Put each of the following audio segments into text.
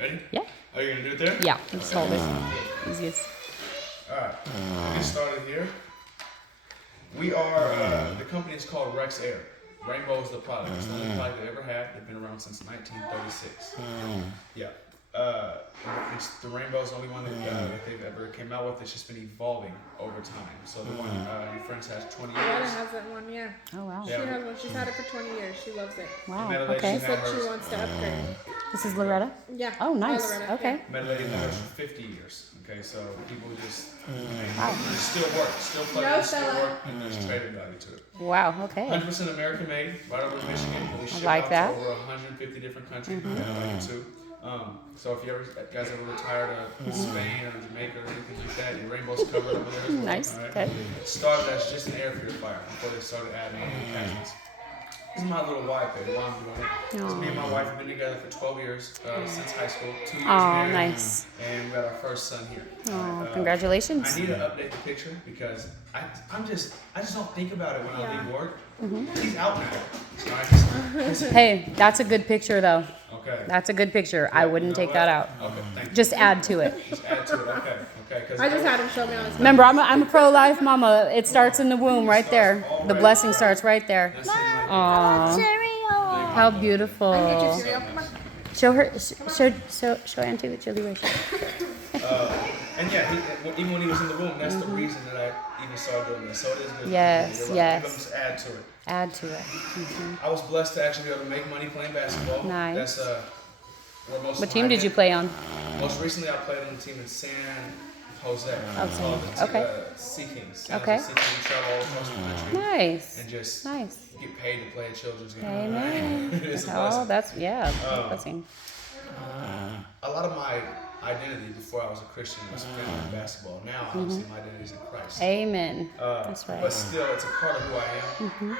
Ready? Yeah. Are you going to do it there? Yeah. Just hold it. Easiest. Alright. Get started here. We are, the company is called Rex Air. Rainbow is the product. It's the only product they've ever had. They've been around since 1936. Yeah. It's the Rainbow's the only one that they've ever came out with. It's just been evolving over time. So the one your friend has 20 years. Alana has that one, yeah. Oh, wow. She has one. She's had it for 20 years. She loves it. Wow. Metal Okay. She said she wants to upgrade. This is Loretta? Yeah. Oh, nice. Loretta, Okay. Meditating for 50 years. Okay, so people just Wow. still work, still plug No in, still fella. work, and there's trading value to it. Wow. Okay. 100% American made, right over in Michigan. We ship like out that. to over 150 different countries. Too. So if you guys ever retired to Spain or Jamaica or anything like that, your rainbow's covered over there as well. Nice. All right? Okay. It started as just an air purifier before they started adding attachments. This is my little wife, baby. Why I'm doing it. 'Cause me and my wife have been together for 12 years, since high school. 2 years Oh, married. nice. And we got our first son here. Oh, I congratulations. need to update the picture because I just don't think about it when I leave work. He's out now. Alright? Hey, that's a good picture, though. Okay. That's a good picture. I wouldn't take that out. Okay, thank you. Just add to it. Just add to it. Okay. Okay. 'Cause I just had him show me on his Remember, I'm a pro-life mama. It starts in the womb right there. The blessing starts right there. that's it, like, Aww. How beautiful. Get your cereal. Come on. Show her, show Auntie the chili right there. and yeah, even when he was in the womb, that's the reason that I even started doing this. So it is good. Yes, You're right. yes. People just add to it. Add to it. I was blessed to actually be able to make money playing basketball. Nice. That's where most. What of team my did you play on? Most recently, I played on the team in San Jose. Okay. Sea Kings. Okay. Sea Kings. We travel all across the country. Nice. And just Nice. get paid to play a children's game. Amen. It is a Oh, blessing. that's, yeah, that's a blessing. A lot of my identity before I was a Christian was playing basketball. Now, obviously, my identity is in Christ. Amen. That's right. But still, it's a part of who I am.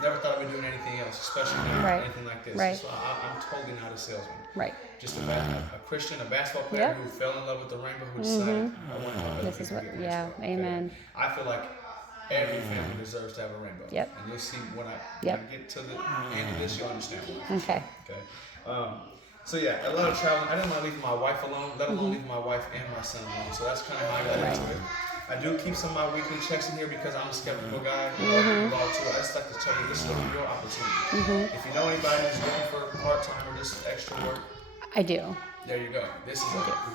Never thought I'd be doing anything else, especially now, Right. anything like this. Right. So I'm totally not a salesman. Right. Just a Christian, a basketball player Yep. who fell in love with the rainbow, who decided, I want to help other This is people what, get yeah, baseball. amen. I feel like every family deserves to have a rainbow. Yep. And you'll see when I Yep. get to the end of this, you'll understand why. Okay. Okay. So yeah, a lot of traveling. I didn't want to leave my wife alone, let alone leave my wife and my son alone. So that's kind of how I got into it. I do keep some of my weekly checks in here because I'm a skeptical guy. I just like to tell you this is a real opportunity. If you know anybody who's looking for part-time or just extra work, I do. there you go. This is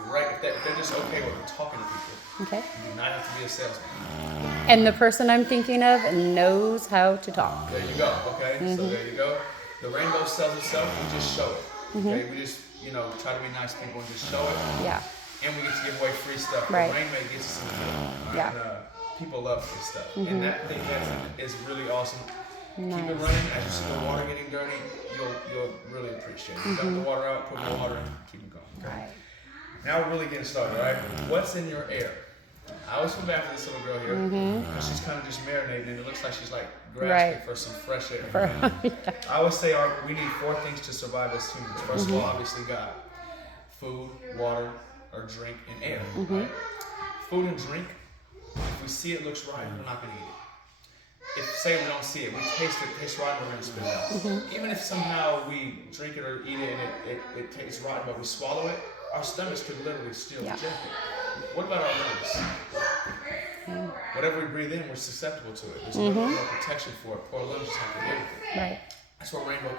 right. If they're just okay with talking to people, Okay. you do not have to be a salesman. And the person I'm thinking of knows how to talk. There you go. Okay, so there you go. The rainbow sells itself. We just show it. Okay, we just try to be nice people and just show it. Yeah. And we get to give away free stuff. Right. The Rainmate gets us in the field. Yeah. And, people love free stuff. And that thing is really awesome. Nice. Keep it running. As you see the water getting dirty, you'll really appreciate it. Dump the water out, put more water in, keep it going. Okay? Right. Now we're really getting started, right? What's in your air? I always feel bad for this little girl here. Because she's kind of just marinating and it looks like she's like grasping for some fresh air. I always say we need 4 things to survive as humans. First of all, obviously God. Food, water, or drink, and air. Right? Food and drink, if we see it looks right, we're not going to eat it. If say we don't see it, we taste it, tastes rotten, we're going to spit it out. Even if somehow we drink it or eat it and it tastes rotten, but we swallow it, our stomachs could literally still reject it. What about our lungs? Whatever we breathe in, we're susceptible to it. There's no protection for it. Poor lungs just have to deal with it. Right. That's where Rainbow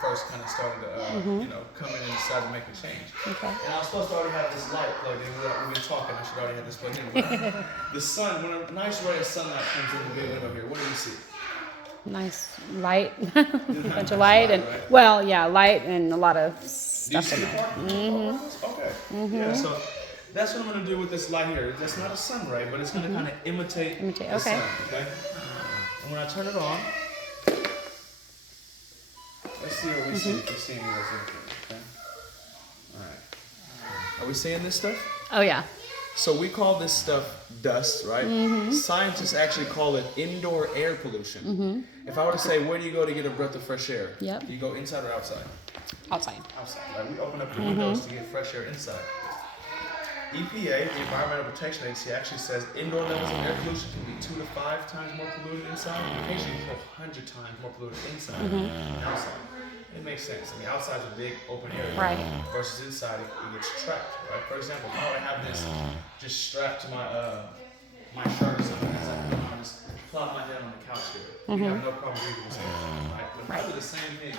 first started to come in and decide to make a change. Okay. And I was supposed to already have this light plugged in. We've been talking. I should already have this plugged in. But the sun, when a nice ray of sunlight comes in the big window here, what do you see? Nice light. Bunch of light and, well, yeah, light and a lot of Do you stuff see in the there. park? Okay. Yeah. So that's what I'm going to do with this light here. That's not a sun ray, but it's going to kind of imitate the okay. sun. Okay. And when I turn it on, let's see what we see. If we see any of those things. Okay. All right. Are we seeing this stuff? Oh, yeah. So we call this stuff dust, right? Scientists actually call it indoor air pollution. If I were to say, where do you go to get a breath of fresh air? Yep. Do you go inside or outside? Outside. Outside. Right? We open up the windows to get fresh air inside. EPA, the Environmental Protection Agency, actually says indoor levels of air pollution can be 2 to 5 times more polluted inside, and occasionally 100 times more polluted inside than outside. it makes sense. I mean, outside's a big open area. Right. Versus inside, it gets trapped, right? For example, if I would have this just strapped to my shirt or something, as I just plop my head on the couch here, you have no problem breathing this air, right? But if I do the same thing,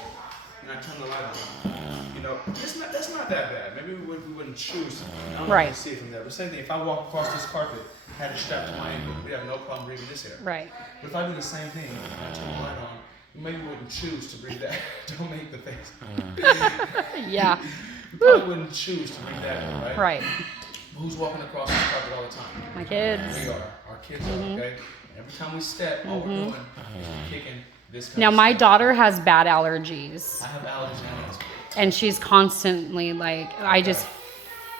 and I turn the light on, you know, that's not that bad. Maybe we wouldn't choose. I don't know if you can see it from there. But same thing, if I walk across this carpet, had it strapped to my ankle, we'd have no problem breathing this air. Right. But if I do the same thing, and I turn the light on, you maybe wouldn't choose to breathe that. Don't make the face. Yeah. You probably wouldn't choose to breathe that, right? Right. Who's walking across this carpet all the time? My kids. We are. Our kids are, okay? Every time we step, all we're doing is kicking this kind Now of my stuff. daughter has bad allergies, I have allergies and asthma. and she's constantly like, I just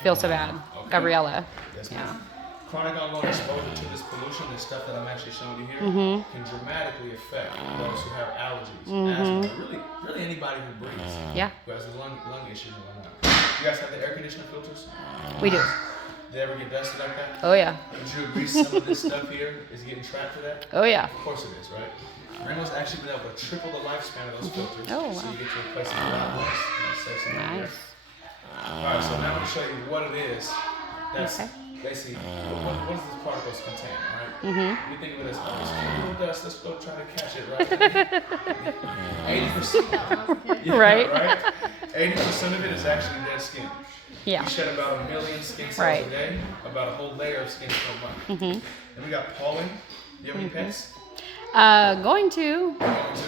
feel so bad. Okay. Gabriella. Yes, Yeah. ma'am. Chronic ongoing exposure to this pollution, this stuff that I'm actually showing you here, can dramatically affect those who have allergies, asthma, really anybody who breathes, Yeah. who has lung issues and whatnot. You guys have the air conditioner filters? We do. Did they ever get dusted like that? Oh yeah. Would you agree some of this stuff here is getting trapped for that? Oh yeah. Of course it is, right? Rainbow's actually been able to triple the lifespan of those filters, Oh, so wow. you get to replace them a lot less. Save some money Nice. there. Alright, so now I'm going to show you what it is that's Okay. basically, what does this particles contain, alright? We think of it as, oh, it's a little dust, let's go try to catch it, right? 80%, yeah, Right. right? 80% of it is actually dead skin. Yeah. We shed about 1 million skin cells Right. a day, about a whole layer of skin per month. Then we got pollen. Do you have any pets? Going to.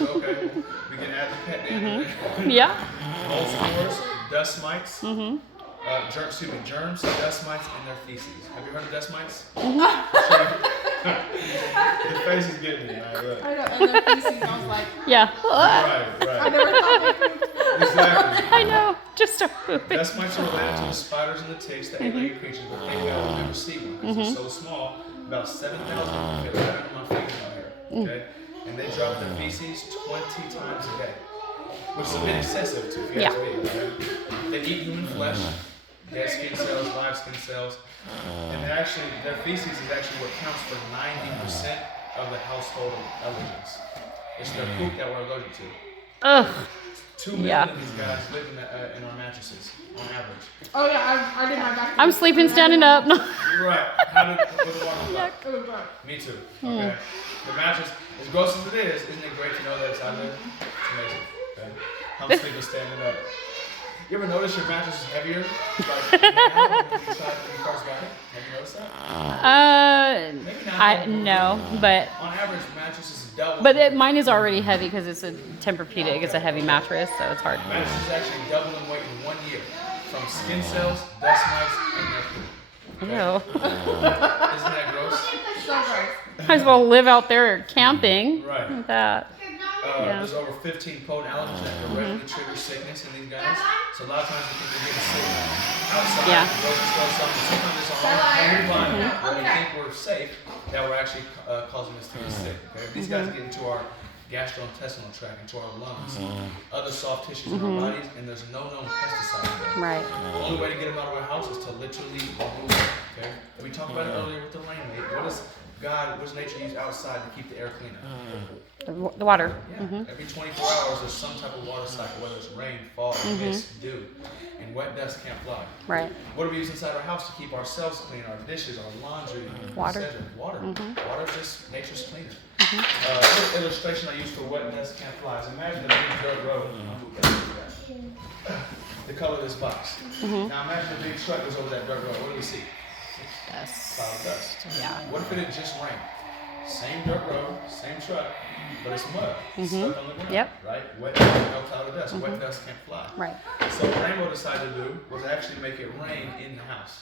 Okay, we can add the pet name. Yeah. Mold spores, dust mites, germs, dust mites, and their feces. Have you heard of dust mites? The face is getting me. Right, look. I know, and their feces, I was like, Yeah. Right, I right. never thought they could. Exactly. I know. Just stop moving. Dust mites are related to the spiders and the ticks, the eight-legged creatures, but they will never see one because they're so small. About 7,000 fit right under my fingers out here. Okay, and they drop their feces 20 times a day, which is a bit excessive, too, if you ask me. Okay? They eat human flesh, dead skin cells, live skin cells, and actually, their feces is actually what counts for 90% of the household allergens. It's their poop that we're allergic to. Ugh. 2 million Yeah. of these guys live in our mattresses on average. Oh yeah, I did my back. I'm sleeping standing up. Right. How did the water flow? It was burnt. Me too. Okay. The mattress, as gross as it is, isn't it great to know that it's out there? It's amazing. Okay. I'm sleeping standing up. You ever notice your mattress is heavier? Like now when you first got it? Have you noticed that? Maybe not. I no, but On average, mattresses is double. mine is already heavy because it's a Tempur-Pedic. It's a heavy mattress, so it's hard. Mattresses actually double in weight in 1 year, from skin cells, dust mites, and their poop. Ew. Isn't that gross? So gross. Might as well live out there camping. Right. Like that. There's over 15 potent allergens that directly trigger sickness in these guys. So a lot of times we think we're getting sick outside, Yeah. grocery store, something. Sometimes it's our own environment where we think we're safe that we're actually causing us to get sick. Okay? These guys get into our gastrointestinal tract, into our lungs, other soft tissues in our bodies, and there's no known pesticide in them. Right. The only way to get them out of our house is to literally remove them. Okay? We talked about it earlier with the rain mate. What does nature use outside to keep the air cleaner? The water. Yeah. Every 24 hours there's some type of water cycle, whether it's rain, fog, mist, dew, and wet dust can't fly. Right. What do we use inside our house to keep ourselves clean, our dishes, our laundry, Water. etc.? Water. Water is just nature's cleaner. Illustration I use for wet dust can't fly is imagine a big dirt road. The color of this box. Now imagine a big truck goes over that dirt road. What do we see? Dust. Cloud of dust. Yeah. What if it had just rained? Same dirt road, same truck, but it's mud. It's stuck on the ground. Yep. Right? Wet, no cloud of dust. Wet dust can't fly. Right. So what Rainbow decided to do was actually make it rain in the house.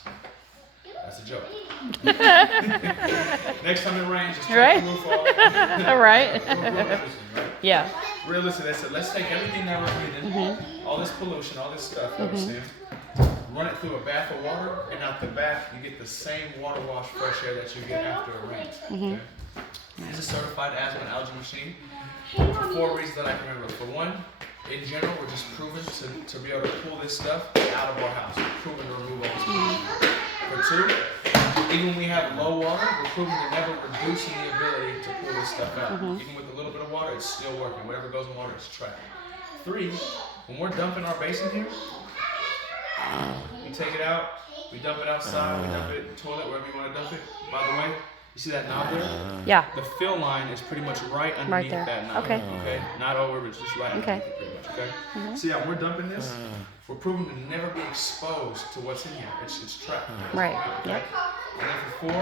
That's a joke. Next time it rains, just take Right. the roof off. All right. Right? Yeah. Realistically, they said, let's take everything that we're breathing, all this pollution, all this stuff that we're seeing, run it through a bath of water, and out the bath, you get the same water wash fresh air that you get after it rains. Okay? It's a certified asthma and allergen machine for 4 reasons that I can remember. For one, in general, we're just proven to be able to pull this stuff out of our house. We're proven to remove all this pollution. For two, even when we have low water, we're proven to never reducing the ability to pull this stuff out. Even with a little bit of water, it's still working. Whatever goes in water is trapped. 3, when we're dumping our base in here, we take it out, we dump it outside, we dump it in the toilet, wherever you want to dump it. By the way, you see that knob there? Yeah. The fill line is pretty much right underneath there. that knob. Okay. Okay. Not over, but just right underneath it pretty much. Okay. So yeah, when we're dumping this, we're proving to never be exposed to what's in here. It's trapped. Right. Okay. Yep. And then for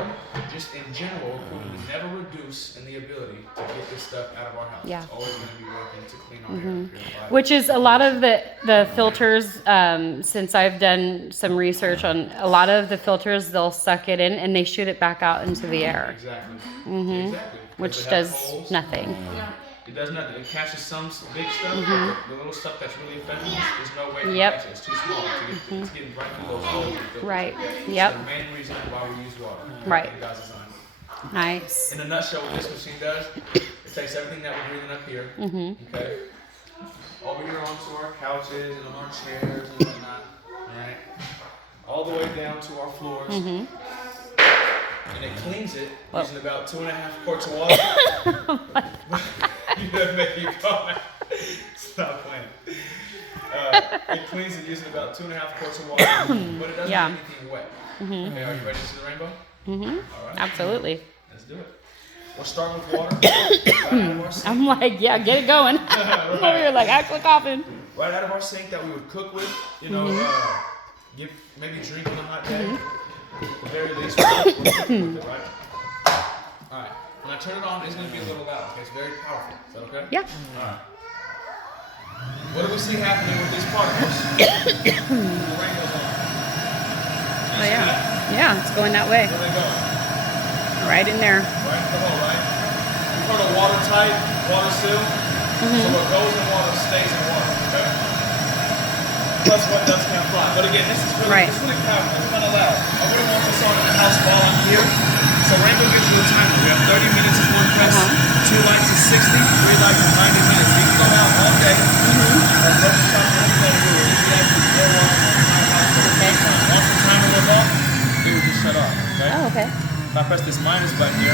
4, just in general, we're proving to never reduce in the ability to get this stuff out of our house. Yeah. It's always going to be working to clean our air, purify. Which is a lot of the filters. Since I've done some research on a lot of the filters, they'll suck it in and they shoot it back out into the air, Exactly. Mm-hmm. Exactly. which Because it has does holes. nothing. Yeah. It does nothing. It catches some big stuff, but the little stuff that's really offensive, there's no way to Yep. catch it. It's too small to get. It's getting right through those holes. and filters. Right. It's Yep. the main reason why we use water. Right. You guys designed it. Nice. In a nutshell, what this machine does, it takes everything that we're breathing up here, okay, over here onto our couches and on our chairs and whatnot, alright, all the way down to our floors, and it cleans it using about 2.5 quarts of water. You gonna make you come out. Stop playing. It cleans it using about 2.5 quarts of water, but it doesn't Yeah. make anything wet. Okay, are you ready to see the rainbow? Alright. Absolutely. Let's do it. We'll start with water. Right out of our sink. I'm like, yeah, get it going. I'm over here like actually coughing. Right out of our sink that we would cook with. You know, give maybe drink on a hot day. At the very least, we'll cook with it, right? All right. When I turn it on, it's going to be a little loud. Okay, it's very powerful. Is that okay? Yeah. All right. What do we see happening with these particles? The rainbow's on. Oh yeah. Yeah, it's going that way. Where are they going? Right in there. Right in the hole, right? You've heard of watertight, water seal? So what goes in water stays in water, okay? Plus what does can't fly. But again, this is really, Right. it's really powerful. It's kind of loud. I wouldn't want this on in the house while I'm here. So Rainbow gives you a timer. We have 30 minutes is one press, 2 lights is 60, 3 lights is 90 minutes. You can go out all day. Or go to shop anything you do. If you like to go on Okay. once the timer goes off, it will just shut off, okay? Oh, okay. If I press this minus button here,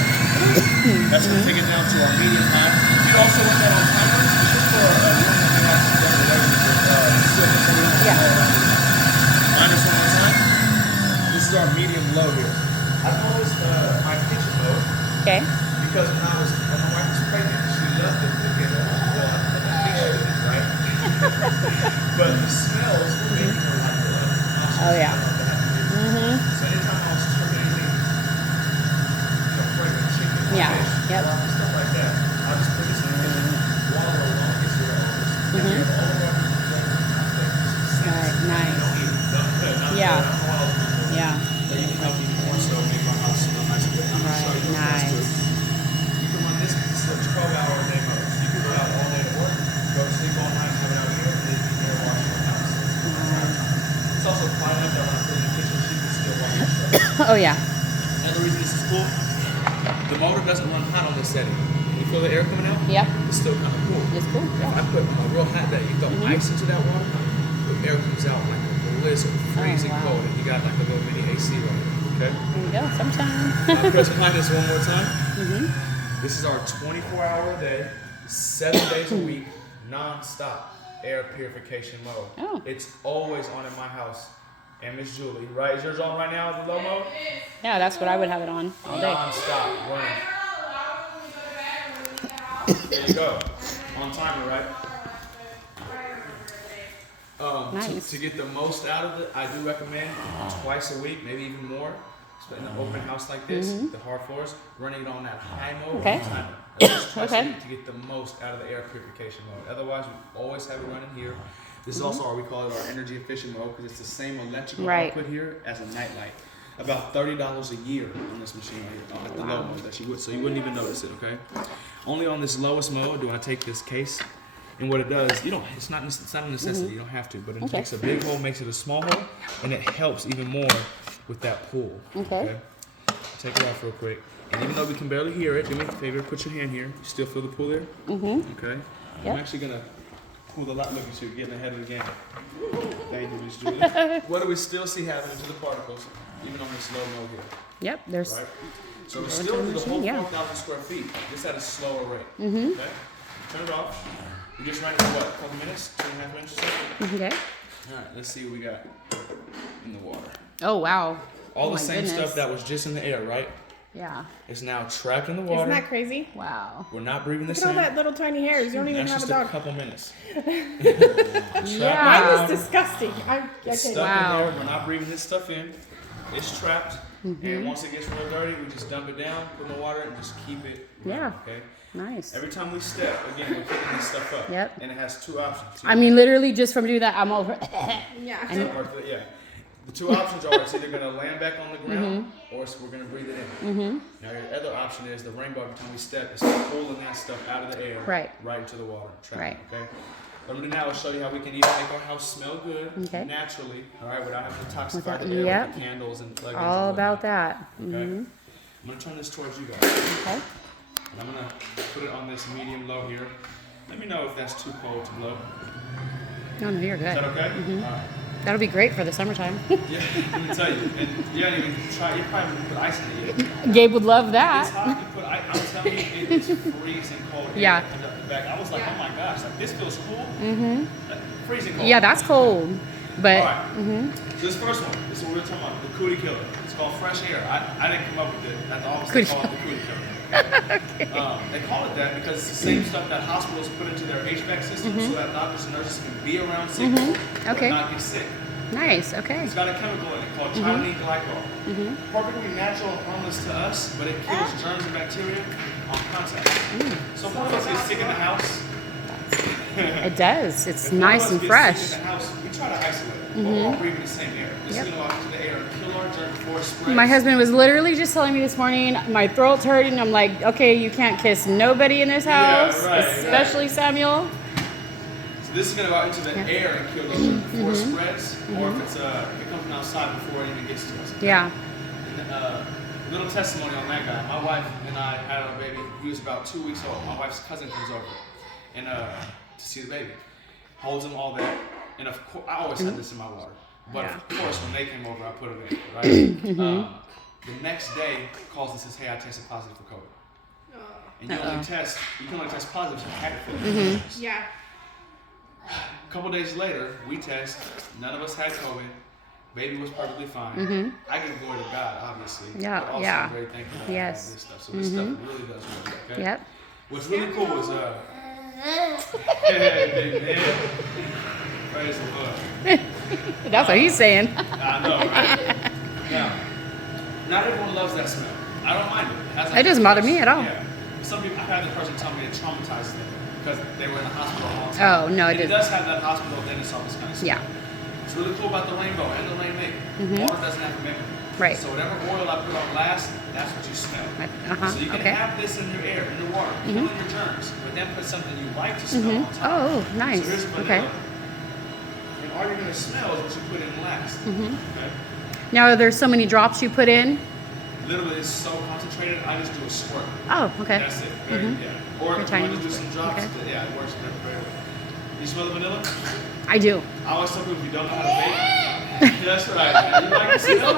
that's going to take it down to our medium high. You can also run that on timers. It's just for a room that you have to get away with your silver, so we don't Yeah. fall around it. Minus one more time. This is our medium low here. I've always my kitchen mode Okay. because when my wife was pregnant, she loved it to get well, I think she did, right? But the smells were making her like a lot of Oh yeah. So anytime I was turning anything, pregnant chicken, Yeah. fish, Yep. waffle, stuff like that, I'll just put this in the kitchen. While we're alone, gets rid of all this. And we have all of our Right. Nice. Yeah. Yeah. But you can help even more so make my house smell nice and good. I'm gonna show you those Nice. too. You can run this is a 12-hour day mode. So you can go out all day to work, go to sleep all night, have it out here, and then you can air wash your house. It's also quiet enough that when I put it in the kitchen, she can still wash her stuff. Oh yeah. Another reason this is cool, the motor doesn't run hot on this setting. You feel the air coming out? Yep. It's still kind of cool. It's cool. If I put a real hot day, you throw ice into that water, the air comes out like a blizzard, freezing wow. cold, and you got like a little mini AC running. Okay? There you go. Sometime. I'll press minus one more time. This is our 24-hour a day, 7 days a week, non-stop air purification mode. Oh. It's always on in my house. And Miss Julie, right? Is yours on right now, the low mode? Yeah, that's what I would have it on all day. Non-stop running. There you go. On timer, right? Nice. To get the most out of it, I do recommend twice a week, maybe even more. In an open house like this, the hard floors, running it on that high mode Okay. on timer. At least twice a Okay. week to get the most out of the air purification mode. Otherwise, we always have it running here. This is also our, we call it our energy efficient mode because it's the same electrical Right. output here as a nightlight. About $30 a year on this machine here, at the low mode that you would, so you wouldn't even notice it, okay? Only on this lowest mode do I take this case, and what it does, you don't, it's not a necessity, you don't have to, but it takes a big hole, makes it a small hole, and it helps even more with that pull. Okay. Take it off real quick, and even though we can barely hear it, do me a favor, put your hand here. You still feel the pull there? Okay. Yep. I'm actually gonna pull the lot. Look at you, getting ahead of the game. Thank you, Miss Julie. What do we still see happening to the particles, even on this low mode here? Yep. There's. Right? So we're Go still into do the the whole machine, yeah. 4,000 square feet, just at a slower rate. Okay? Turn it off. We just ran it for what? A couple minutes? 2.5 minutes or so? Okay. All right, let's see what we got in the water. Oh, wow. All Oh the my same goodness. stuff that was just in the air, right? Yeah. Is now trapped in the water. Isn't that crazy? Wow. We're not breathing the Look at all same. that little tiny hairs. You don't even That's have a just a dog. couple minutes. Yeah. Mine is disgusting. It's Okay. stuck Wow. in there. We're not breathing this stuff in. It's trapped. Mm-hmm. And once it gets real dirty, we just dump it down, put in the water, and just keep it running, Yeah. okay? Nice. Every time we step, again, we're picking this stuff up. Yep. And it has two options. I mean, literally just from doing that, I'm over. Yeah. Yeah. The two options are it's either going to land back on the ground or it's, we're going to breathe it in. Now, your other option is the rainbow, every time we step, is pulling that stuff out of the air Right. into the water. Trap Right. it, okay? What I'm going to do now is show you how we can even make our house smell good Okay. naturally, all right, without having to toxify Without- the air yep. with the candles and plugins. All and about whatnot, that. Okay? Mm-hmm. I'm going to turn this towards you guys. Okay. And I'm going to put it on this medium low here. Let me know if that's too cold to blow. No, no, you're Is that good. okay? Mm-hmm. All right. That'll be great for the summertime. Yeah, let me tell you. And you haven't even tried, you probably haven't put ice in it yet. Gabe would love It's that. hot. You put, I'm telling you, it is freezing cold. Yeah. It comes up the back. I was like, oh my gosh, like this feels cool. Mm-hmm. Freezing cold. Yeah, that's cold. But, All right. mm-hmm. So this first one, this is what we're talking about, the cootie killer. It's called fresh air. I didn't come up with it. At the office, they Cootie call it the cootie killer. Okay. They call it that because it's the same stuff that hospitals put into their HVAC system so that doctors and nurses can be around sick people Okay. but not get sick. Nice. Okay. It's got a chemical in it called chylene glycol. Perfectly natural and harmless to us, but it kills germs and bacteria on contact. So if one of us gets sick in the house, It does. It's if one of nice us and gets fresh. sick in the house, we try to isolate it. But we're all breathing the same air. This Yep. is going to go out into the air and kill our germs before it spreads. My husband was literally just telling me this morning, my throat's hurting. I'm like, okay, you can't kiss nobody in this Yeah, house, right, especially Samuel. So this is going to go out into the air and kill those germs before it spreads, or if it's if it comes from outside before it even gets to us. okay? Yeah. And, little testimony on that guy. My wife and I had our baby. He was about 2 weeks old. My wife's cousin comes over and to see the baby. Holds him, all that. And of course, I always had this in my water. But of course, when they came over, I put it in, right? The next day, calls and says, hey, I tested positive for COVID. And you can only test positive if you had it. Yeah. A couple days later, we test. None of us had COVID. Baby was perfectly fine. I give glory to God, obviously. Yeah, But also yeah. I'm very thankful for Yes. all this stuff. So this stuff really does work, okay? Yep. What's really cool is, hey, big man. Praise the Lord. That's what he's saying. I know, right? Now, not everyone loves that smell. I don't mind it. Has It doesn't bother me at all. Yeah. Some people, I've had the person tell me it traumatizes them because they were in the hospital a long time. Oh, no, it And it doesn't. does have that hospital dentist office kind of smell. Yeah. What's really cool about the rainbow and the rain maker, water doesn't have a memory. Right. So whatever oil I put on last, that's what you smell. So you can Okay. have this in your air, in your water, killing your germs, but then put something you like to smell on top. Oh, nice. So here's vanilla. Okay. And all you're gonna smell is what you put in last. Okay? Now, there's so many drops you put in. Literally, it's so concentrated. I just do a squirt. Oh, okay. That's it. Very, yeah. Or Very if you tiny. want to do some drops, Okay. then yeah, it works very, very well. You smell the vanilla? I do. I always tell people if you don't know how to bake, that's right. You like the smell?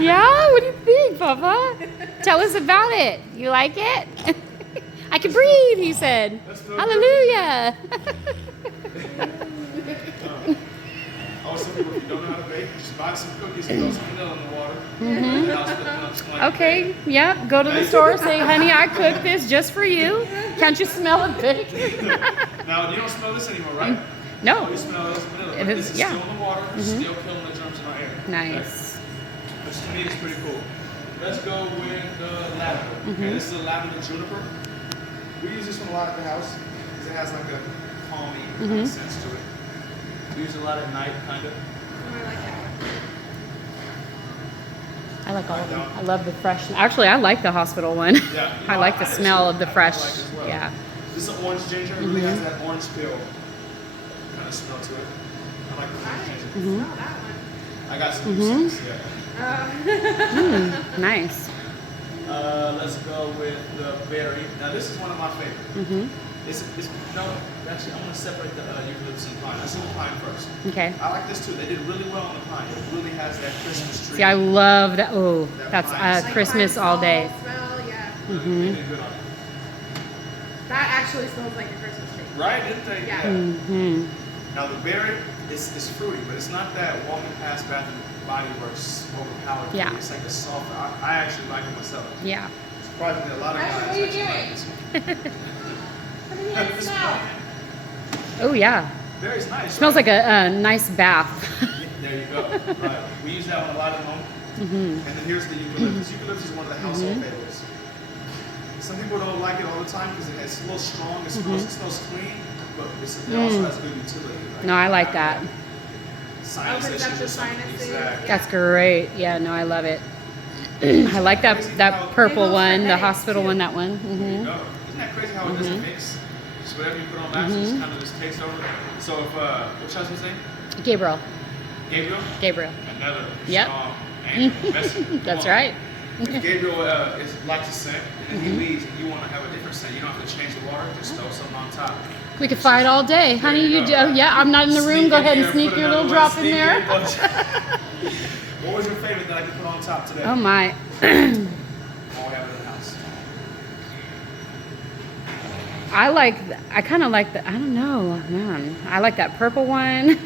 Yeah? What do you think, Papa? Tell us about it. You like it? I can breathe, he said. Hallelujah. I always tell people if you don't know how to bake, just buy some cookies and throw some vanilla in the water. And I'll split them up, something like Okay, yep. Go to the store, say, honey, I cooked this just for you. Can't you smell it big? that. Now, you don't smell this anymore, right? No. You smell this vanilla. It But is- this is yeah. still in the water, still killing the germs in our air. Nice. Okay? Which to me is pretty cool. Let's go with the lavender. Okay, this is a lavender juniper. We use this one a lot at the house because it has like a calming kind of sense to it. We use it a lot at night, kind of. I like all of them. I love the fresh. Actually, I like the hospital one. Yeah, you I know, like the I smell actually- of the I fresh. like it as well. Yeah. This is an orange ginger. It really has that orange peel kind of smell to it. I like the orange ginger. I got some new scents, yeah. Nice. Let's go with the berry. Now this is one of my favorites. No, actually I'm gonna separate the eucalyptus and pine. Let's do the pine first. Okay. I like this too. They did really well on the pine. It really has that Christmas tree. See, I love that. Oh, That that's pine. Christmas all day. Smell, yeah. Really, they did good on it. That actually smells like a Christmas tree. Right? Didn't they? Yeah. Mm-hmm. Now the berry is fruity, but it's not that walking past Bath and Body Works overpowered. Yeah. It's like a soft. I actually like it myself. Yeah. Surprisingly, a lot of guys What are you actually like doing? this one. What do you like smell? Oh yeah. Berry's nice. Smells right? like a nice bath. There you go. Right. We use that one a lot at home. Mm-hmm. And then here's the eucalyptus. Eucalyptus is one of the household favorites. Some people don't like it all the time because it's a little strong. It smells clean, but it also has good utility. Right? No, I like that. Sinus Opens up issues the or something. sinuses. Exactly. That's great. Yeah, no, I love it. I like that purple one, the hospital one, that one. There you Mm-hmm. go. Isn't that crazy how it doesn't mix? Just whatever you put on last, it just kind of just takes over. So if what's your husband's name? Gabriel. Gabriel. Gabriel. Another Yep. strong angel. That's right. If Gabriel likes to scent and he leaves and you want to have a different scent, you don't have to change the water, just throw something on top. We could fight all day, honey. you You go. do. Yeah, I'm not in the room. Sneak Go in ahead and here, sneak put your another little one, drop in sneak there. What was your favorite that I could put on top today? Oh my. All we have in the house. I kind of like the, I don't know, man. I like that purple one.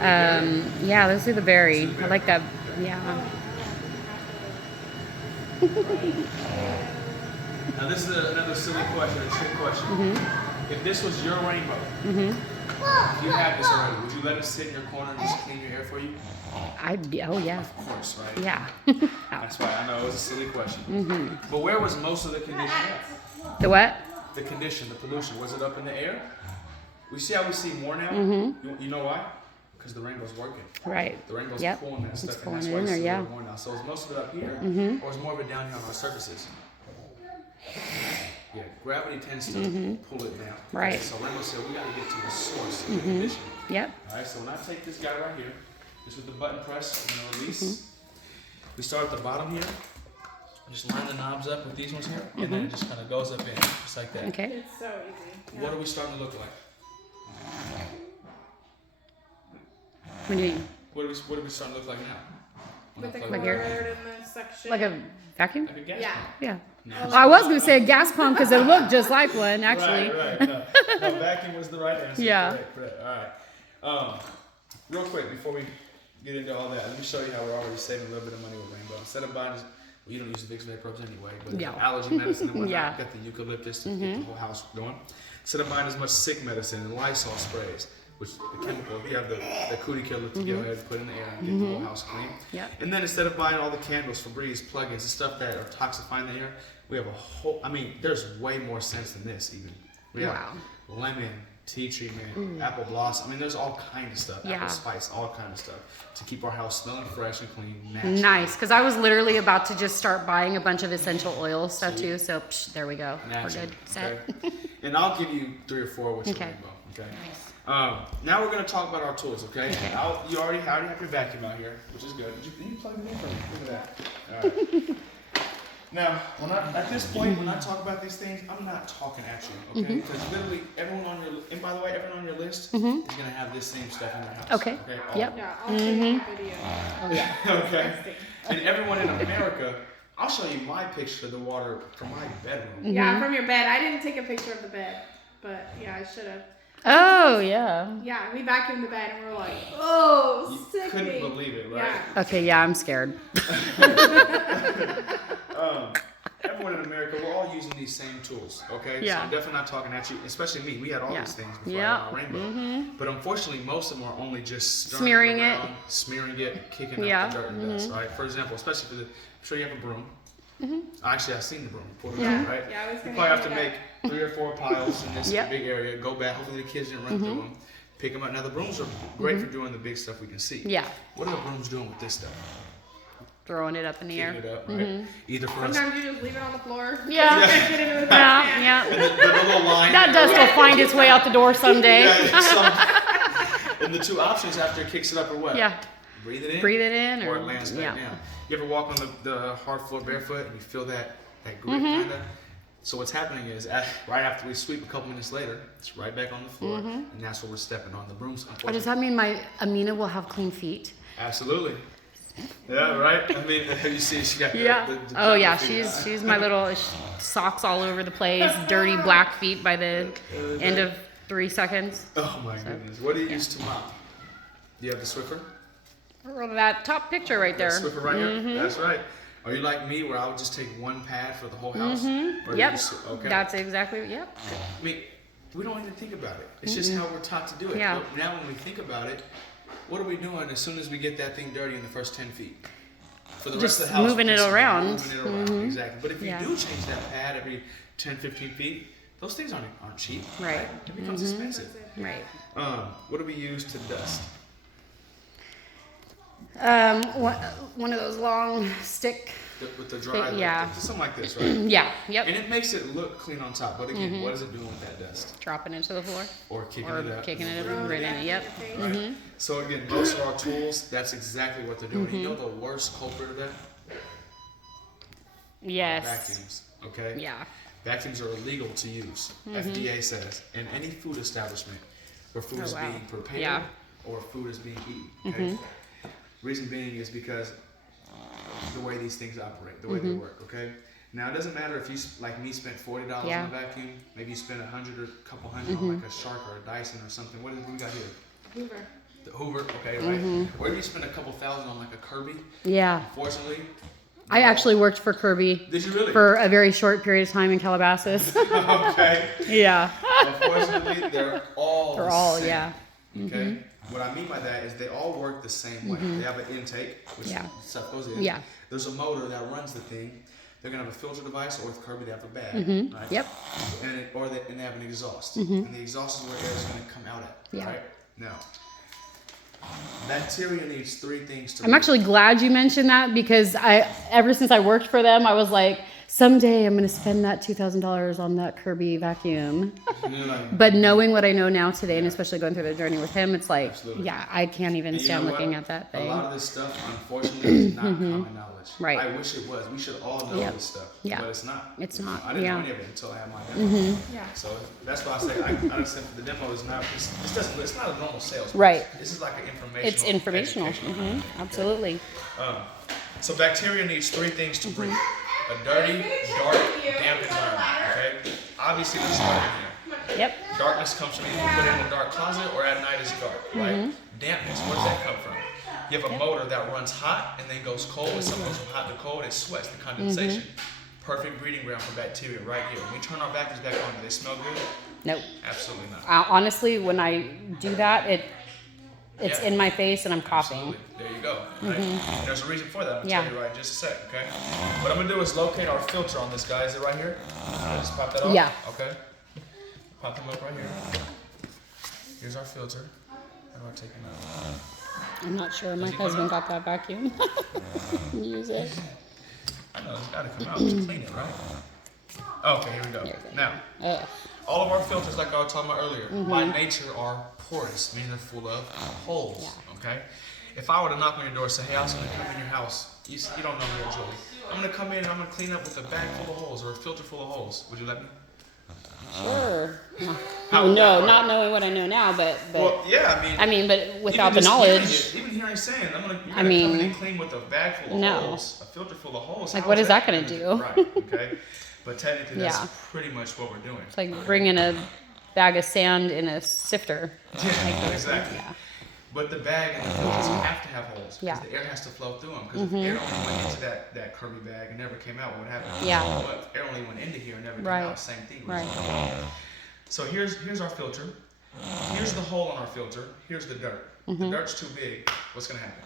Yeah, let's do the berry. I like that. Yeah. Now this is another silly question, a trick question. If this was your rainbow, if you had this already, would you let it sit in your corner and just clean your hair for you? Oh yeah. Of course, right? Yeah. That's why I know it was a silly question. But where was most of the condition at? The what? The condition, the pollution, was it up in the air? We see how we see more now? You know why? Because the rainbow's working. Right. The rainbow's Yep. pulling that It's stuff pulling and that's it why in you there, see yeah. more now. So is most of it up here, or is more of it down here on our surfaces? Yeah, gravity tends to pull it down. Right. Okay, so Rainbow said we got to get to the source of the condition. Yep. All right, so when I take this guy right here, this with the button press, I'm gonna release. We start at the bottom here. Just line the knobs up with these ones here, and then it just kind of goes up in, just like that. Okay. It's so easy. What are we starting to look like? What do you mean? What are we starting to look like now? With the Like Like cord here? and the suction. Like a vacuum? a gas Yeah. pump. Yeah. No. I was gonna say a gas pump because it looked just like one, actually. Right. No, vacuum was the right answer. Yeah. Correct. All right. Real quick before we get into all that, let me show you how we're already saving a little bit of money with Rainbow. Instead of buying, well, you don't use the Vicks VapoRubs anyway, but Yeah. allergy medicine and whatnot, Yeah. got the eucalyptus to get the whole house going. Instead of buying as much sick medicine and Lysol sprays, which the chemical, you have the cootie killer to go ahead and put in the air and get the whole house clean. Yep. And then instead of buying all the candles, Febreze, plugins, and stuff that are toxifying the air, we have a whole, there's way more sense than this even. We have Wow. lemon, tea tree mint, apple blossom. There's all kind of stuff. Yeah. Apple spice, all kind of stuff to keep our house smelling fresh and clean. Natural. Nice, because I was literally about to just start buying a bunch of essential oil stuff too. So there we go. Natural. We're good. Set. Okay? And I'll give you 3 or 4 with your Okay. rainbow. Okay. Now we're gonna talk about our tools. Okay. You already have your vacuum out here, which is good. Did you plug it in for me? Look at that. All right. Now, at this point, when I talk about these things, I'm not talking at you, okay? Because literally everyone on your, and by the way, everyone on your list is gonna have this same stuff in their house. Okay. All Yep. of Yeah, I'll show you the video. Oh yeah. them. Okay. And everyone in America, I'll show you my picture of the water from my bedroom. Yeah, from your bed. I didn't take a picture of the bed, but yeah, I should have. Oh yeah. Yeah, we vacuumed the bed and we were like, oh, You sick. couldn't believe it, right? Yeah. Okay. Yeah, I'm scared. Everyone in America, we're all using these same tools, okay? Yeah. So I'm definitely not talking at you, especially me. We had all Yeah. these things before Yeah. I had my Rainbow. But unfortunately, most of them are only just stirring Smearing it. around, smearing it, kicking Yeah. up the dirt and dust, right? For example, especially for the, I'm sure you have a broom. Actually, I've seen the broom. You pulled it Yeah. out, right? Yeah, I was You gonna probably have to bring make it 3 or 4 piles in this Yep. big area, go back. Hopefully the kids didn't run through them. Pick them up. Now, the brooms are great for doing the big stuff we can see. Yeah. What are the brooms doing with this stuff? Throwing it up in the Kicking air. it up, right? Either for us. Sometimes you just leave it on the floor. Yeah. Get into the Yeah. Yeah. The little line. That dust will find its way out the door someday. And the 2 options after it kicks it up are what? Yeah. Breathe it in. Breathe it in, Or or it lands back yeah. down. You ever walk on the hard floor barefoot and you feel that grip kind of? So what's happening is right after we sweep, a couple minutes later, it's right back on the floor, and that's what we're stepping on. The brooms. Or does that mean my Amina will have clean feet? Absolutely. Yeah, right? I mean, you see she got Yeah. the Oh yeah, feet. she's my little socks all over the place, dirty black feet by the end of 3 seconds. Oh my goodness. What do you use to mop? Do you have the Swiffer? Or that top picture right there. That Swiffer right here? That's right. Are you like me where I would just take one pad for the whole house? Or do Yep. you okay. That's exactly. Yep. I mean, we don't even think about it. It's just how we're taught to do it. Yeah. But now when we think about it, what are we doing as soon as we get that thing dirty in the first 10 feet? For the Just rest of the house, moving we're it just around. Moving it around, exactly. But if you Yeah. do change that pad every 10, 15 feet, those things aren't cheap. Right. It becomes expensive. Right. What do we use to dust? One of those long stick. With the dry, Yeah. something like this, right? Yeah. Yep. And it makes it look clean on top. But again, what is it doing with that dust? Dropping it to the floor. Or kicking Or it up? kicking it up right in it. Yep. Right? So again, most of our tools, that's exactly what they're doing. You know the worst culprit of that? Yes. Vacuums. Okay? Yeah. Vacuums are illegal to use. FDA says in any food establishment where food is wow. being prepared Yeah. or food is being eaten. Okay? Reason being is because the way these things operate, the way they work. Okay. Now it doesn't matter if you like me spent $40 Yeah. on a vacuum. Maybe you spent $100 or a couple hundred on like a Shark or a Dyson or something. What do we got here? Hoover. The Hoover. Okay, right. Or if you spend a couple thousand on like a Kirby. Yeah. Unfortunately. I actually worked for Kirby Did you really? for a very short period of time in Calabasas. Okay. Yeah. Unfortunately, they're all They're the all, same. yeah. Okay. What I mean by that is they all work the same way. They have an intake, which Yeah. stuff goes in. Yeah. There's a motor that runs the thing. They're gonna have a filter device, or with Kirby they have a bag, right? Yep. And they have an exhaust, and the exhaust is where air is gonna come out at. Yeah. Right. Now, bacteria needs 3 things to. I'm actually glad you mentioned that because ever since I worked for them, I was like, someday I'm going to spend that $2,000 on that Kirby vacuum. But knowing what I know now today, and especially going through the journey with him, it's like, Absolutely. yeah, I can't even And you stand know looking what? at that A thing. lot of this stuff, unfortunately, is not common knowledge. Right. I wish it was. We should all know Yep. this stuff. Yeah. But it's not. It's not, I didn't yeah. know any of it until I had my demo. Yeah. So that's why I say I understand the demo is not. It's not a normal sales. pitch. Right. This is like an informational. It's informational. educational. Absolutely. So bacteria needs 3 things to breathe: a dirty, dark, damp environment. Okay. Obviously, let's start in here. Yep. Darkness comes from either put it in a dark closet or at night it's dark, right? Dampness, where does that come from? You have a motor that runs hot and then goes cold. When something goes from hot to cold, it sweats, the condensation. Perfect breeding ground for bacteria right here. When we turn our vacuums back on, do they smell good? Nope. Absolutely not. Honestly, when I do that, it's Yeah. in my face and I'm coughing. Absolutely. There you go. Right? And there's a reason for that. I'll Yeah. tell you right in just a sec, okay? What I'm going to do is locate our filter on this guy. Is it right here? Just pop that off? Yeah. Okay. Pop them up right here. Here's our filter. How do I take him out? I'm not sure. My he come husband out? got that vacuum. Use it. I know, it's got to come out to clean it, right? Okay, here we go. Here we go. Now, Ugh. all of our filters, like I was talking about earlier, by nature are porous, meaning they're full of holes, okay? If I were to knock on your door and say, hey, I was going to come in your house, you don't know me or Joey. I'm going to come in and I'm going to clean up with a bag full of holes or a filter full of holes. Would you let me? Sure. How would that No, work? not knowing what I know now, but Well, yeah, I mean, but without the even just knowledge, even hearing you saying, you're gonna I come in mean, and clean with a bag full of no. holes, a filter full of holes. Like, how what is is that gonna do? Right, okay. But technically, that's Yeah. pretty much what we're doing. it's like bringing a bag of sand in a sifter. Yeah, exactly. Yeah. But the bag and the filters have to have holes because Yeah. the air has to flow through them. Because if air only went into that Kirby bag and never came out, what would happen? Yeah. But if air only went into here and never came Right. out, same thing. Right. So here's our filter. Here's the hole on our filter. Here's the dirt. The dirt's too big. What's gonna happen?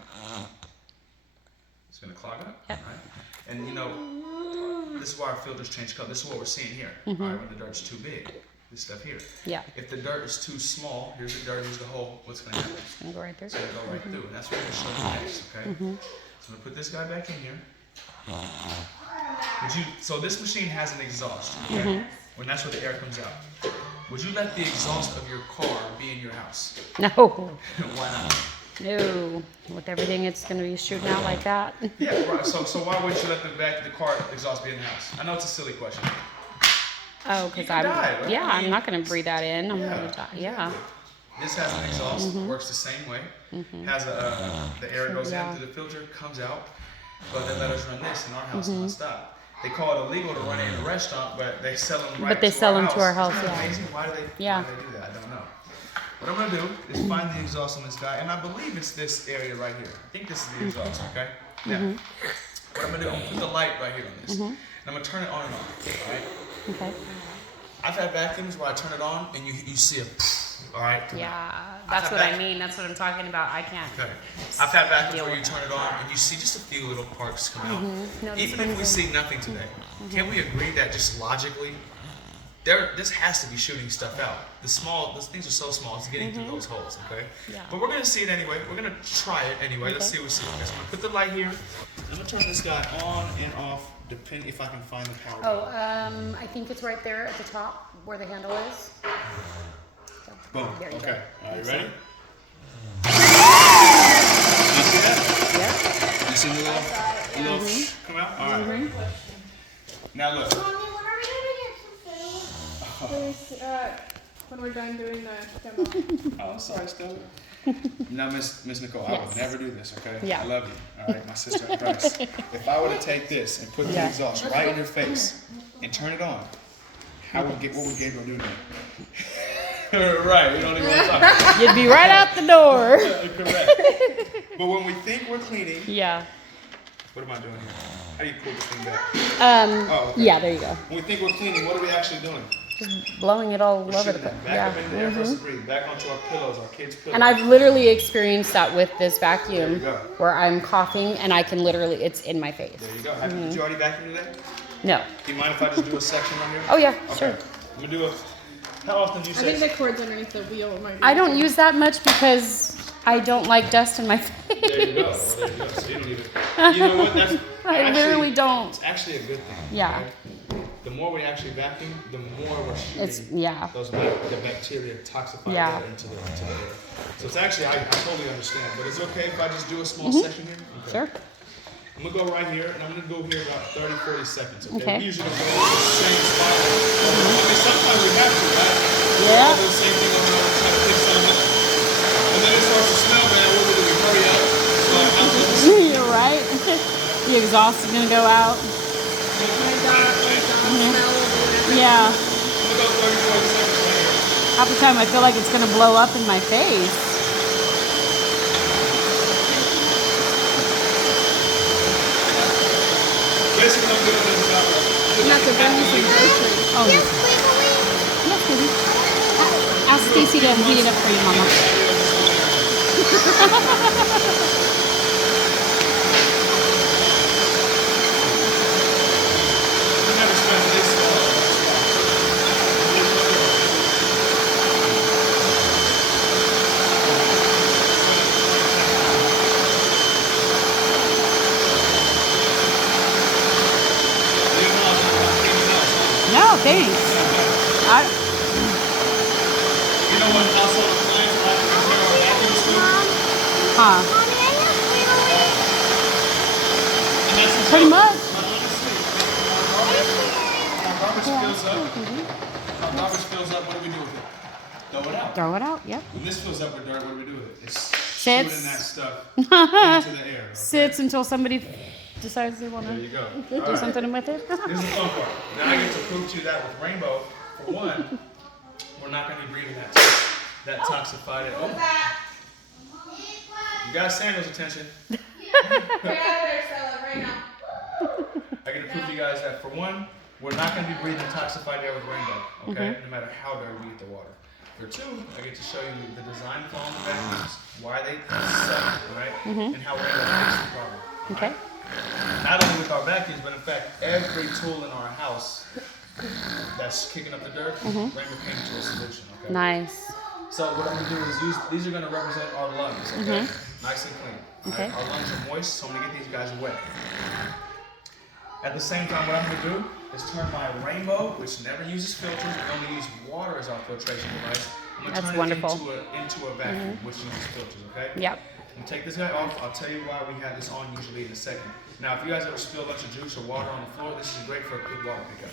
It's gonna clog up, Yep. right? And you know, this is why our filters change color. This is what we're seeing here. All right, when the dirt's too big, this stuff here. Yeah. If the dirt is too small, here's the dirt, here's the hole. What's gonna happen? It's gonna go right there. It's gonna go right through, and that's what we're gonna show you next. Okay. So I'm gonna put this guy back in here. So this machine has an exhaust. Okay? When that's where the air comes out. Would you let the exhaust of your car be in your house? No, Why not? no. With everything, it's gonna be shooting out like that. Yeah, right. So why wouldn't you let the car exhaust be in the house? I know it's a silly question. Oh, You because could die, right? I I'm mean, not gonna breathe that in. I'm Yeah, gonna die. Yeah. exactly. This has an exhaust, works the same way. Has the air goes in through the filter, comes out. But they let us run this in our house non-stop. They call it illegal to run it in a restaurant, but they sell them right to our house. Isn't that amazing? Why do they do that? I don't know. What I'm gonna do is find the exhaust on this guy, and I believe it's this area right here. I think this is the exhaust, okay? Now, what I'm gonna do, I'm gonna put the light right here on this. And I'm gonna turn it on and off, right? Okay. I've had vacuums where I turn it on and you see a all right? Yeah, that's what I mean. That's what I'm talking about. I can't. Okay. I've had vacuums where you turn it on and you see just a few little parts come out. No, Even if we see nothing today, can we agree that just logically, this has to be shooting stuff out? Those things are so small, it's getting through those holes, okay? Yeah. But we're gonna see it anyway. We're gonna try it anyway. Let's see what we see. Okay, so I'm gonna put the light here. I'm gonna turn this guy on and off, depending if I can find the power. Oh, I think it's right there at the top where the handle is. Boom. There you Okay. go. Are you ready? Yeah. You see the little come out? All right. Now look. Mommy, when are we gonna get some food? When we're done doing the demo. Oh, I'm sorry, Stella. Now, Miss Nicole, I would Yes. never do this, okay? Yeah. I love you, all right? My sister in Christ. If I were to take this and put the exhaust right in your face and turn it on, what would Gabriel do to me? Right, we don't even want to talk. You'd be right out the door. Correct. But when we think we're cleaning, Yeah. what am I doing here? How do you pull this thing back? Okay. Yeah, there you go. When we think we're cleaning, what are we actually doing? Just blowing it all We're over the shooting place. it back up in the air for us to breathe, back onto our pillows, our kids' pillows. And I've literally experienced that with this vacuum, There you go. where I'm coughing and I can literally, it's in my face. There you go. Did you already vacuum today? No. Do you mind if I just do a section right here? Oh yeah, Okay. sure. I'm gonna do a. How often do you I think say? the cord's underneath the wheel might be. I don't use that much because I don't like dust in my face. There you go. Well, there you go. So you don't even. You know what? That's I literally don't. It's actually a good thing. Yeah. Okay? The more we actually vacuum, the more we're shooting It's the bacteria toxify Yeah. that into the air. So it's actually I totally understand, but it's okay if I just do a small section here. Okay. Sure. I'm gonna go right here, and I'm gonna go here about 30, 40 seconds. Okay. Okay. We usually don't go to the same spot. I mean, sometimes we have to, right? Yeah. We'll do the same thing over and over, try to fix something. And then it starts to smell bad. What do we hurry up? So I'm just You're right. The exhaust is gonna go out. Yeah. I'm gonna go 30, 40 seconds right here. Half the time I feel like it's gonna blow up in my face. Basically, I'm doing this about You have to bring me some groceries. Oh. Yes, baby. Ask Stacy to heat it up for you, Mama. I never spent this long. No, thanks. You know what household appliance we're having to compare our vacuums to? Huh. And that's the Pretty joke. much. But honestly, our garbage fills up. Our garbage fills up, what do we do with it? Throw it out. Throw it out, yep. When this fills up with dirt, what do we do with it? It's Sits. shooting that stuff into the air. Okay? Sits until somebody decides they want There to you go. do All right. something with it. Here's the fun part. Now I get to prove to you that with Rainbow, for one, we're not going to be breathing that toxified air. Oh, you got Samuel's attention. Get out of there, Stella, right now. I get to prove to you guys that for one, we're not going to be breathing toxified air with Rainbow, okay? No matter how dirty we get the water. For two, I get to show you the design flaw in the vacuums, why they suck, right? And how Rainbow fixes the problem. Okay. Not only with our vacuums, but in fact, every tool in our house that's kicking up the dirt, Rainbow came to a solution, okay? Nice. So what I'm gonna do is these are gonna represent our lungs, okay? Nice and clean. Okay. Right? Our lungs are moist, so I'm gonna get these guys wet. At the same time, what I'm gonna do is turn my Rainbow, which never uses filters, we only use water as our filtration device. I'm gonna That's turn wonderful. it into a vacuum, which uses filters, okay? Yep. I'm gonna take this guy off. I'll tell you why we have this on usually in a second. Now, if you guys ever spill a bunch of juice or water on the floor, this is great for a quick water pickup.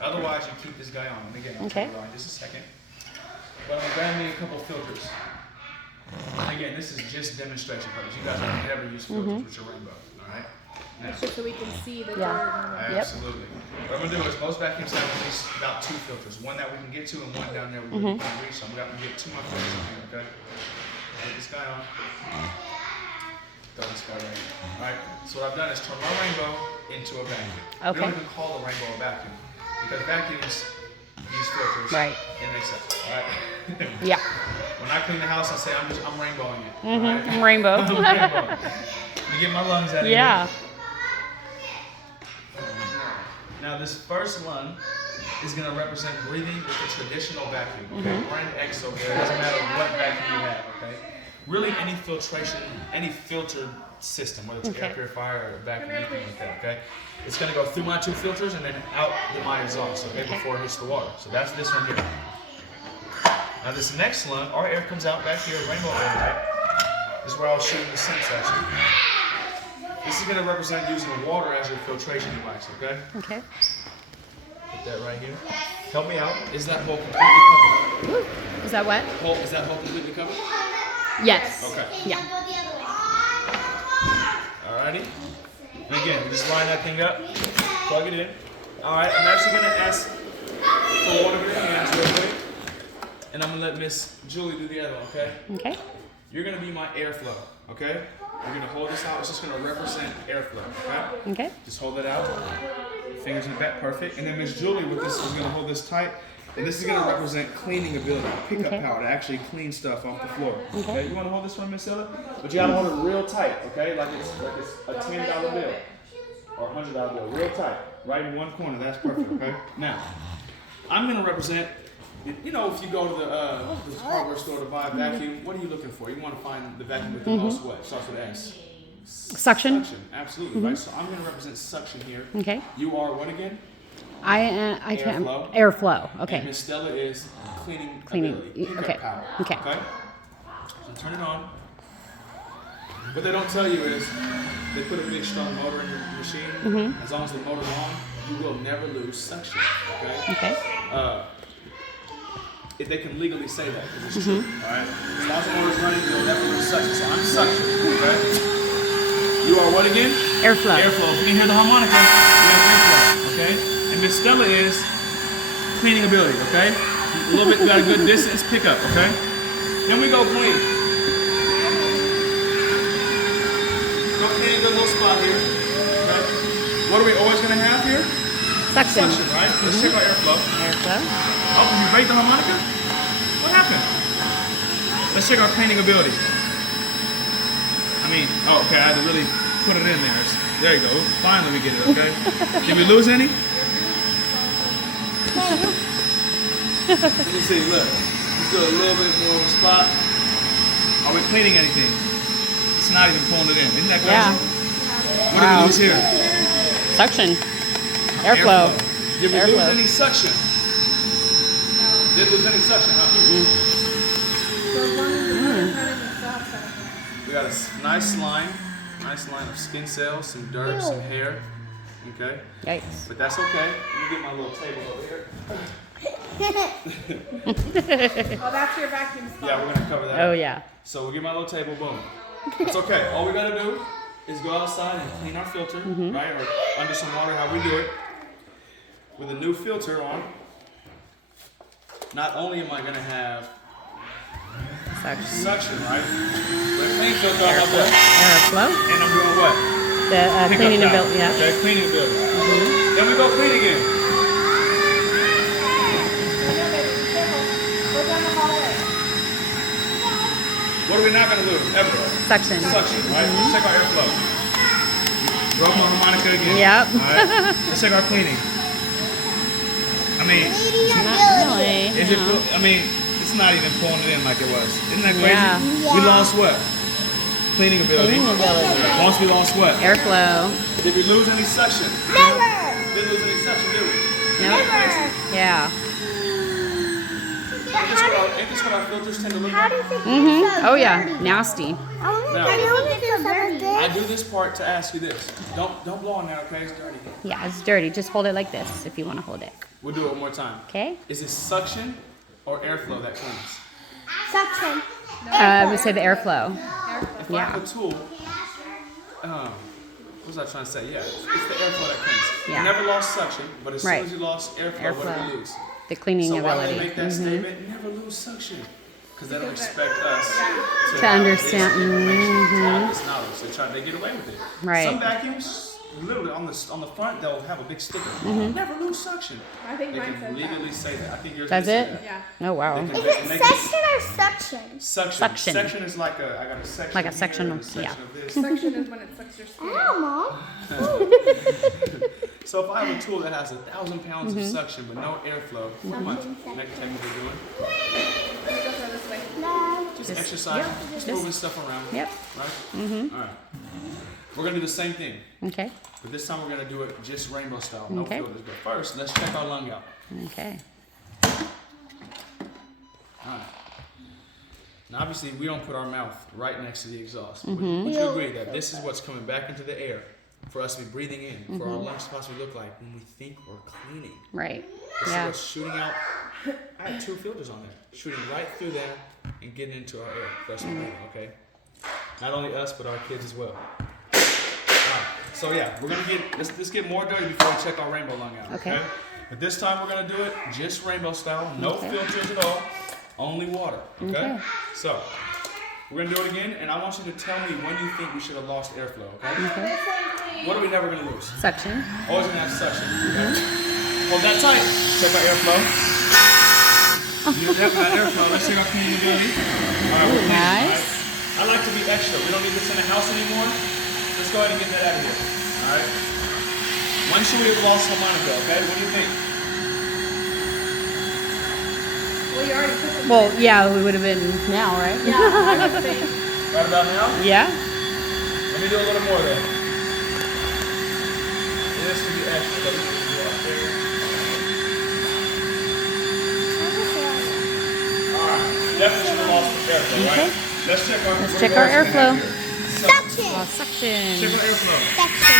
Otherwise, you keep this guy on. And again, I'll tell Okay. you why in just a second. But I'm gonna grab me a couple filters. Again, this is just demonstration purpose. You guys have never used filters with your rainbow, all right? Now, It's just so we can see the Yeah. dirt. absolutely. What I'm gonna do is most vacuums have at least about 2 filters. One that we can get to and one down there we really can't reach. So I'm gonna get 2 more filters in here, okay? Put this guy on. Throw this guy right here. Alright, so what I've done is turn my rainbow into a vacuum. We Okay. don't even call the rainbow a vacuum because vacuums use filters Right. and they suck. Alright? Yeah. When I clean the house, I say I'm rainbowing it. Mm-hmm. Rainbow. I'm rainbowing it. You get my lungs out of Yeah. here. Now this first lung is going to represent breathing with the traditional vacuum. Okay, we're in X over there. It doesn't matter what vacuum you have. Okay, really any filtration, any filtered system, whether it's an air purifier or a vacuum, anything like that. Okay, it's going to go through my 2 filters and then out my exhaust. Okay, before it hits the water. So that's this one here. Now this next lung, our air comes out back here, rainbow air, right? This is where I was shooting the scent section. This is going to represent using water as your filtration device, okay? Okay. Put that right here. Help me out. Is that hole completely covered? Is that what? Is that hole completely covered? Yes. Okay. Yeah. Alrighty. And again, we just line that thing up, plug it in. Alright, I'm actually going to ask for one of your hands real quick. And I'm going to let Miss Julie do the other one, okay? Okay. You're going to be my airflow, okay? You're going to hold this out. It's just going to represent airflow, okay? Okay. Just hold it out. Fingers in the back, perfect. And then Miss Julie with this is going to hold this tight. And this is going to represent cleaning ability, pickup power to actually clean stuff off the floor. Okay, you want to hold this one, Miss Ella? But you got to hold it real tight, okay? Like it's a $10 bill or $100 bill, real tight, right in one corner. That's perfect, okay? Now, I'm going to represent. You know, if you go to the hardware store to buy a vacuum, what are you looking for? You want to find the vacuum with the most what? Starts with S. Suction. Suction, absolutely, right? So I'm going to represent suction here. Okay. You are what again? I can't. Airflow. Airflow. And Okay. Miss Stella is cleaning ability, pickup Okay. power. Okay. So turn it on. What they don't tell you is they put a big strong motor in your machine. As long as the motor's on, you will never lose suction. Okay. Okay. If they can legally say that because it's true. All right. As long as the motor's running, you'll never lose suction. So I'm suction. Okay. You are what again? Airflow. Airflow. If you can hear the harmonica, you have airflow. Okay. And Miss Stella is cleaning ability. Okay. A little bit, got a good distance pickup. Okay. Then we go clean. Go clean a good little spot here. Okay. What are we always gonna have here? Suction. Suction, right? Let's check our airflow. Airflow. Oh, you break the harmonica? What happened? Let's check our cleaning ability. Okay, I had to really put it in there. There you go. Finally we get it, okay? Did we lose any? Let me see, look. Let's do a little bit more of a spot. Are we cleaning anything? It's not even pulling it in. Isn't that crazy? Yeah. What did we lose here? Suction. Airflow. Did we lose Airflow. any suction? Didn't lose any suction, huh? So as long as the motor's running, it stops that. We got a nice line of skin cells, some dirt, some hair. Okay, Yikes. but that's okay. Let me get my little table over here. Oh, that's your vacuum spot. Yeah, we're gonna cover that. Oh yeah. So we'll get my little table. Boom. It's okay. All we gotta do is go outside and clean our filter, right, or under some water. How we do it with a new filter on. Not only am I gonna have Suction. suction, right, but a clean filter I have that, Airflow. and I'm doing what? The Pick cleaning up now. ability. Yeah. Okay, cleaning ability. Then we go clean again. Yeah, baby, be careful. Go down the hallway. What are we not going to lose ever? Suction. Suction, right? Let's check our airflow. Rub my harmonica again. Yep. All right. Let's check our cleaning. I mean, Not really. is it? no. I mean, it's not even pulling it in like it was. Isn't that crazy? Yeah. We lost what? Cleaning ability. Cleaning ability. Once we lost what? Airflow. Did we lose any suction? Never. Didn't lose any suction, did we? Nope. Never. Yeah. Ain't this what our filters tend to look How like? do you think Mhm. it's so Oh yeah. dirty? Nasty. Oh, No. how do you think it's so dirty? I do this part to ask you this. Don't blow on that, okay? It's dirty. Yeah, it's dirty. Just hold it like this if you want to hold it. We'll do it one more time. Okay. Is it suction or airflow that cleans? Suction. I would say the airflow. If I have a tool, what was I trying to say? Yeah, it's the airflow that cleans. Yeah. You never lost suction, but as Right. soon as you lost airflow, what did you lose? The cleaning So why do ability. they make that statement? Never lose suction. Because they don't expect us To understand. To have this knowledge. They get away with it. Right. Some vacuums, literally on the front, they'll have a big sticker. Never lose suction. I think They mine can says legally say that. I think yours That's would say it? that. Yeah. Oh wow. They Is can- it and they can- section or suction? Suction. Suction. Section is like I got a section. Like a here section and of- a section yeah. of this. Suction is when it sucks your skin. Ow, Mom. So if I have a tool that has 1,000 pounds of suction but no airflow, what am I technically doing? Let me go throw this way. No. Just Just- exercise, yep, just just- moving stuff around. Yep. Right? All right. We're gonna do the same thing, Okay. but this time we're gonna do it just rainbow style, no Okay. filters. But first, let's check our lung out. Okay. All right. Now, obviously, we don't put our mouth right next to the exhaust. Would you agree that this is what's coming back into the air for us to be breathing in, for our lungs to possibly look like when we think we're cleaning? Right. This Yeah. is what's shooting out. I have 2 filters on there, shooting right through there and getting into our air for us to breathe, okay? Not only us, but our kids as well. Alright, so yeah, we're gonna let's get more dirty before we check our rainbow lung out, okay? Okay. But this time we're gonna do it just rainbow style, no Okay. filters at all, only water, okay? Okay. So, we're gonna do it again, and I want you to tell me when you think we should have lost airflow, okay? Okay. What are we never gonna lose? Suction. Always gonna have suction, okay? Hold that tight. Check our airflow. Yep, our airflow. Let's check our cleaning ability. All right, we're cleaning, Nice. all right? I like to be extra. We don't need this in the house anymore. Let's go ahead and get that out of here. All right. When should we have lost harmonica? Okay. What do you think? Well, you already put them. Well, yeah, we would have been now, right? Yeah, I would say. Right about now. Yeah. Let me do a little more then. This to be extra. Let me just go up there. All right. Definitely should have lost the airflow, right? Okay. Let's check our. Let's check our airflow. Suction. Oh, suction. Check our airflow. Suction.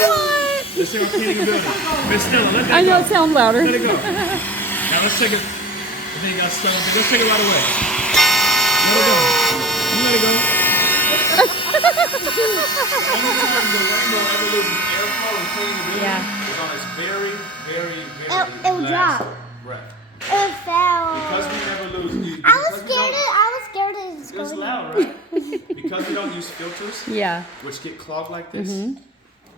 What? Let's check our cleaning ability. Miss Stella, let that I know go. it sounds louder. Let it go. Now let's check it. I think you got stuck. Let's check it right away. Let it go. You let it go. The only time the rainbow ever loses airflow and cleaning ability Yeah. is on its very, very, very It'll last drop. breath. It fell. Because we never lose. I was scared. I was scared it was It was going. loud, right? Because we don't use filters, Yeah. which get clogged like this.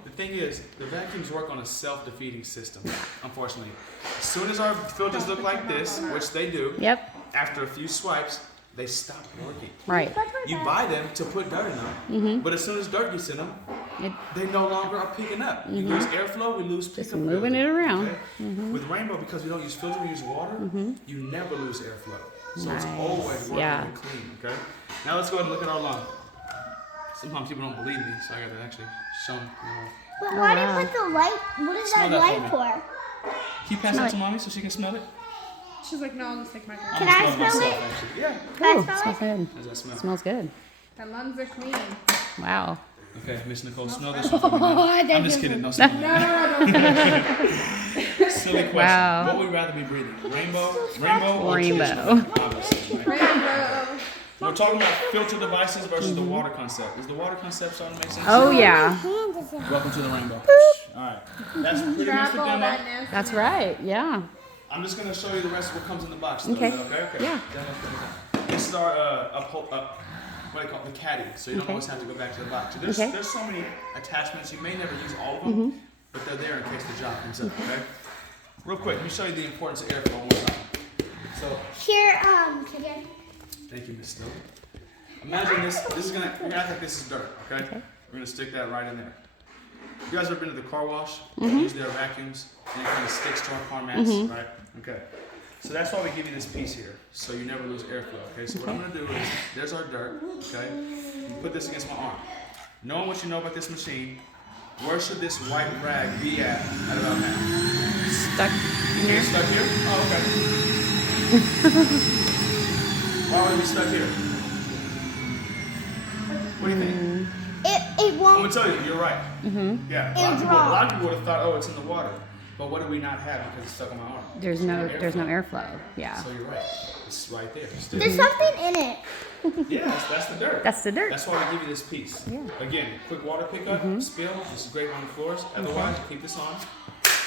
The thing is, the vacuums work on a self-defeating system, unfortunately. As soon as our filters look like this, which they do, Yep. after a few swipes, they stop working. Right. You buy them to put dirt in them, but as soon as dirt gets in them, It, they no longer are picking up. We lose airflow, we lose Just pickup moving ability, it around. okay? With rainbow, because we don't use filter, we use water, you never lose airflow. So it's Nice. always working Yeah. and clean, okay? Now let's go ahead and look at our lung. Sometimes people don't believe me, so I gotta actually show them. But why do wow. you put the light? What is Smell that that for light me. for? Can you pass that to mommy so she can smell it? She's like, no, I'll just take my drink. Can I'm I gonna smell myself, it? actually. Yeah. Can I ooh, smell smells it? good. How does that smell? Smells good. The lungs are clean. Wow. Okay, Miss Nicole, smell this one for me now. I'm just kidding. No, smell it. No, Silly question. Wow. What would we rather be breathing? Rainbow or Rainbow. traditional? Obviously, right? Rainbow. We're talking about filter devices versus the water concept. Is the water concept starting to make sense? Oh yeah. Welcome to the rainbow. All right. That's pretty much Drop the all demo. that nasty. That's right. Yeah. I'm just going to show you the rest of what comes in the box. Though. Okay. Is that okay? Yeah. Demo's pretty done. This is our what do you call it? The caddy. So you don't Okay. always have to go back to the box. Okay. Mm-hmm. There's so many attachments. You may never use all of them, but they're there in case the job comes up. Okay. Real quick, let me show you the importance of airflow one more time. So, Here, again. thank you, Miss Still. Imagine this. This is we're gonna act like this is dirt. Okay. We're gonna stick that right in there. You guys ever been to the car wash? Use their vacuums and it kind of sticks to our car mats, right? Okay. So that's why we give you this piece here, so you never lose airflow. Okay. So what I'm gonna do is, there's our dirt. Okay. You put this against my arm. Knowing what you know about this machine, where should this white rag be at about now? Stuck in Is there. it stuck here? Oh, okay. Why would it be stuck here? What do you think? It I'm won't. gonna tell you, you're right. Yeah, a lot of people would have thought, oh, it's in the water. But what do we not have because it's stuck on my arm? There's no airflow. Yeah. So you're right. It's right there. Still. There's something in it. Yeah, that's the dirt. That's the dirt. That's why we give you this piece. Yeah. Again, quick water pickup, spill. This is great on the floors. Otherwise, you keep this on.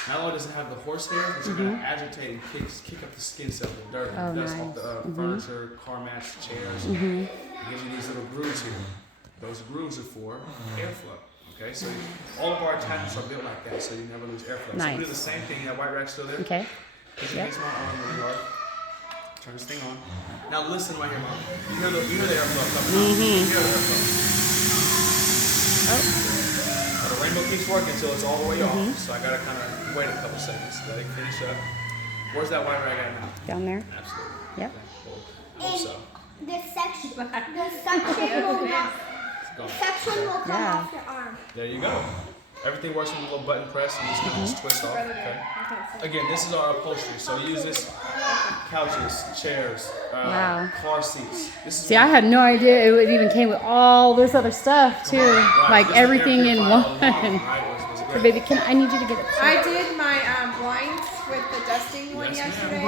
Not only does it have the horsehair, but you're going to agitate and kick up the skin cells, the dirt, and dust off the furniture, car mats, chairs. It gives you these little grooves here. Those grooves are for airflow. Okay, so all of our attachments are built like that, so you never lose airflow. So we do the same thing. That white rack still there? Okay. Push it against my arm really hard. Turn this thing on. Now listen right here, Mom. You hear the airflow coming out. You hear the airflow. Now the rainbow keeps working until it's all the way off. So I gotta kind of wait a couple seconds. Let it finish up. Where's that white rag at now? Down there. Absolutely. Yep. Cool. I hope so. The section will not. Gone. Section will come off your arm. There you go. Everything works with a little button press and just kind of twist off. Okay. Again, this is our upholstery. So we use this couches, chairs, car seats. This is See, I had no idea it even came with all this other stuff too, like This everything air in purifier one. alone, right, was So great. baby, I need you to get it. I did my blinds with the dusting one Yes, ma'am. yesterday.